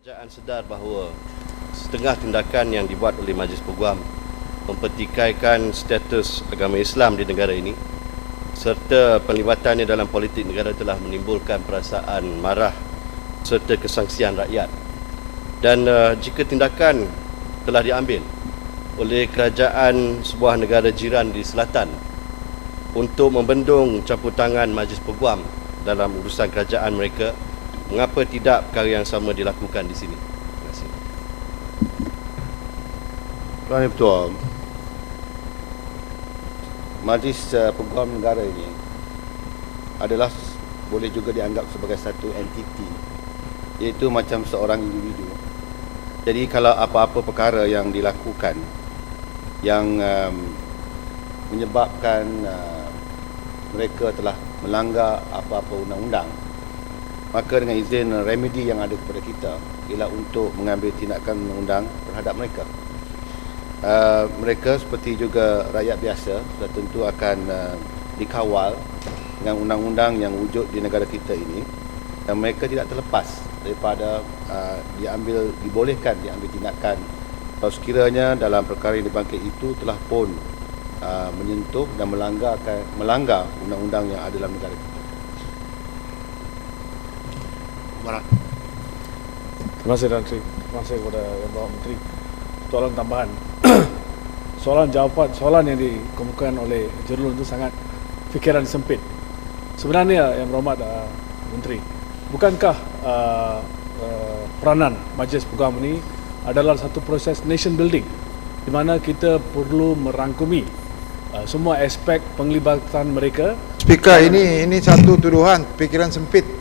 Kerajaan sedar bahawa setengah tindakan yang dibuat oleh Majlis Peguam mempertikaikan status agama Islam di negara ini serta penlibatannya dalam politik negara telah menimbulkan perasaan marah serta kesangsian rakyat. Dan jika tindakan telah diambil oleh kerajaan sebuah negara jiran di selatan untuk membendung campur tangan Majlis Peguam dalam urusan kerajaan mereka, mengapa tidak perkara yang sama dilakukan di sini? Terima kasih. Tuan Ketua, Majlis Peguam Negara ini adalah boleh juga dianggap sebagai satu entiti, iaitu macam seorang individu. Jadi kalau apa-apa perkara yang dilakukan yang menyebabkan mereka telah melanggar apa-apa undang-undang, maka dengan izin remedi yang ada kepada kita ialah untuk mengambil tindakan undang-undang terhadap mereka. Mereka seperti juga rakyat biasa sudah tentu akan dikawal dengan undang-undang yang wujud di negara kita ini, dan mereka tidak terlepas daripada dibolehkan diambil tindakan kalau sekiranya dalam perkara yang dibangkit itu telah pun menyentuh dan melanggar undang-undang yang ada dalam negara kita. Barat. Terima kasih Tan Sri. Terima kasih kepada Yang Berhormat Menteri. Soalan tambahan. Soalan yang dikemukakan oleh Jerulun itu sangat fikiran sempit. Sebenarnya Yang Berhormat Menteri, bukankah peranan Majlis Peguam ini adalah satu proses nation building di mana kita perlu merangkumi semua aspek penglibatan mereka. Speaker, ini satu tuduhan fikiran sempit.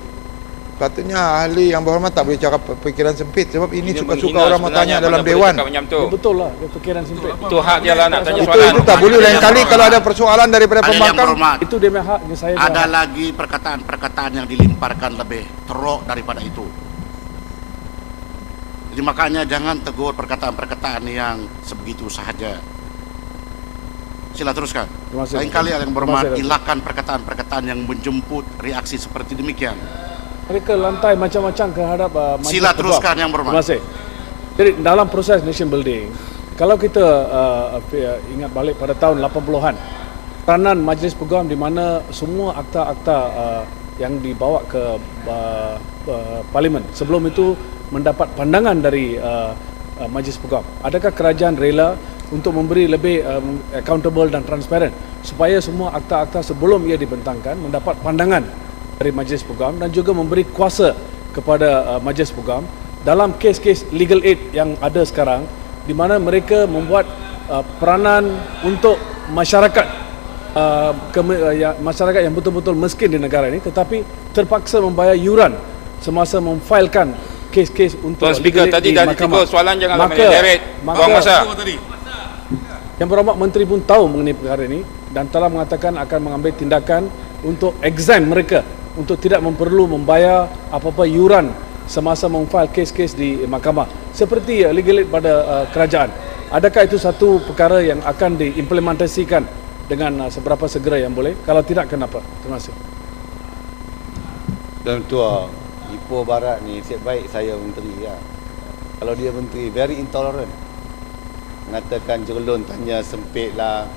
Patutnya ahli yang berhormat tak boleh cakap fikiran sempit, sebab ini suka-suka orang mau tanya dalam dewan. Ya, betul lah, dia fikiran sempit. Itu hak dia lah nak tanya soalan. Itu tak boleh. Lain kali kalau ada persoalan daripada Yang pembangkang, berhormat, Itu dia punya hak. Saya ada lagi perkataan-perkataan yang dilimparkan lebih teruk daripada itu. Jadi makanya jangan tegur perkataan-perkataan yang sebegitu sahaja. Sila teruskan. Terima kasih. Lain kali yang berhormat, Terima kasih. hilangkan perkataan-perkataan yang menjemput reaksi seperti demikian. Mereka lantai macam-macam terhadap Majlis Sila Peguam. teruskan Yang Berhormat. Terima kasih. Jadi dalam proses nation building, kalau kita ingat balik pada tahun 80-an, peranan Majlis Peguam di mana semua akta-akta yang dibawa ke Parlimen sebelum itu mendapat pandangan dari Majlis Peguam. Adakah kerajaan rela untuk memberi lebih accountable dan transparent supaya semua akta-akta sebelum ia dibentangkan mendapat pandangan dari Majlis Peguam dan juga memberi kuasa kepada Majlis Peguam dalam kes-kes legal aid yang ada sekarang, di mana mereka membuat peranan untuk masyarakat masyarakat yang betul-betul miskin di negara ini tetapi terpaksa membayar yuran semasa memfailkan kes-kes untuk Tuan Speaker, legal aid tadi di dah mahkamah. ditegur soalan, janganlah mendirect. Buang masa. Yang Berhormat Menteri pun tahu mengenai perkara ini dan telah mengatakan akan mengambil tindakan untuk exempt mereka untuk tidak perlu membayar apa-apa yuran semasa memfail kes-kes di mahkamah seperti legal aid pada kerajaan. Adakah itu satu perkara yang akan diimplementasikan dengan seberapa segera yang boleh? Kalau tidak, kenapa? Terima kasih. Tuan Ketua, Ipoh Barat ni siap baik saya menteri ya. Kalau dia menteri very intolerant, mengatakan Jerulun tanya sempit lah.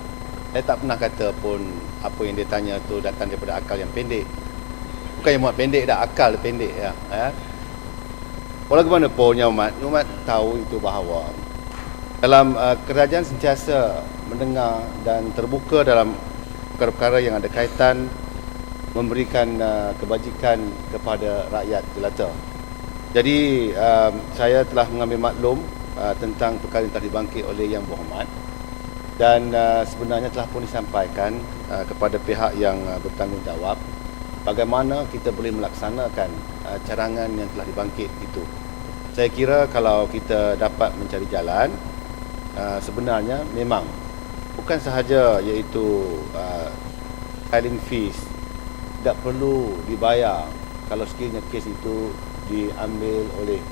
Saya tak pernah kata pun apa yang dia tanya tu datang daripada akal yang pendek. Bukan yang muat pendek dah, akal pendek ya. Walaupun Yang Berhormat tahu itu bahawa dalam kerajaan sentiasa mendengar dan terbuka dalam perkara-perkara yang ada kaitan memberikan kebajikan kepada rakyat jelata. Jadi saya telah mengambil maklum tentang perkara yang telah dibangkit oleh Yang Berhormat dan sebenarnya telah pun disampaikan kepada pihak yang bertanggungjawab bagaimana kita boleh melaksanakan carangan yang telah dibangkit itu. Saya kira kalau kita dapat mencari jalan, sebenarnya memang bukan sahaja iaitu filing fees tidak perlu dibayar kalau sekiranya kes itu diambil oleh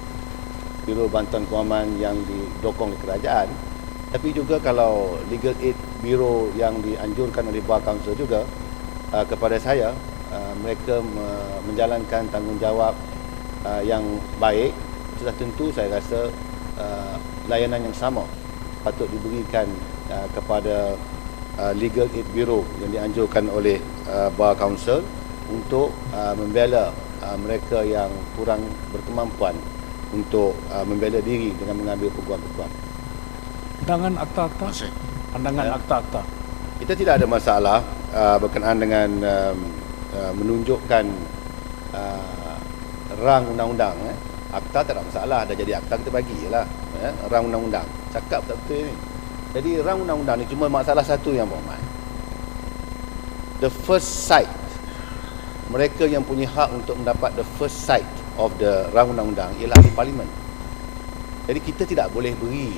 Biro Bantuan Kewangan yang didokong oleh kerajaan, tapi juga kalau legal aid biro yang dianjurkan oleh Bar Kaunsil juga kepada saya, mereka menjalankan tanggungjawab yang baik sudah tentu saya rasa layanan yang sama patut diberikan kepada Legal Aid Bureau yang dianjurkan oleh Bar Council untuk membela mereka yang kurang berkemampuan untuk membela diri dengan mengambil peguam-peguam. Pandangan akta-akta? Masih. Pandangan akta-akta. Kita tidak ada masalah berkenaan dengan menunjukkan rang undang-undang. Akta tak ada masalah, dah jadi akta kita bagi je lah. Rang undang-undang. Cakap tak betul ni. Jadi rang undang-undang ni cuma masalah satu yang berhormat. The first sight, mereka yang punya hak untuk mendapat the first sight of the rang undang-undang ialah ahli parlimen. Jadi kita tidak boleh beri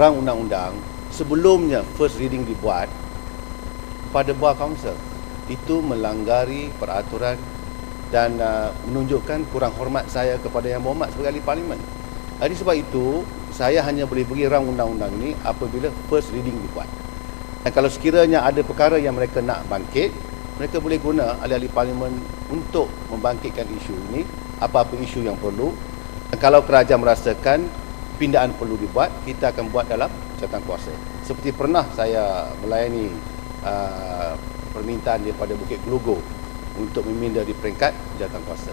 rang undang-undang sebelumnya first reading dibuat pada Bar Council. Itu melanggari peraturan dan menunjukkan kurang hormat saya kepada Yang Berhormat sebagai ahli parlimen. Jadi sebab itu saya hanya boleh beri rang undang-undang ini apabila first reading dibuat. Dan kalau sekiranya ada perkara yang mereka nak bangkit, mereka boleh guna ahli-ahli parlimen untuk membangkitkan isu ini, apa-apa isu yang perlu. Dan kalau kerajaan merasakan pindaan perlu dibuat, kita akan buat dalam jawatankuasa. Seperti pernah saya melayani permintaan daripada Bukit Gelugur untuk meminda di peringkat jawatankuasa.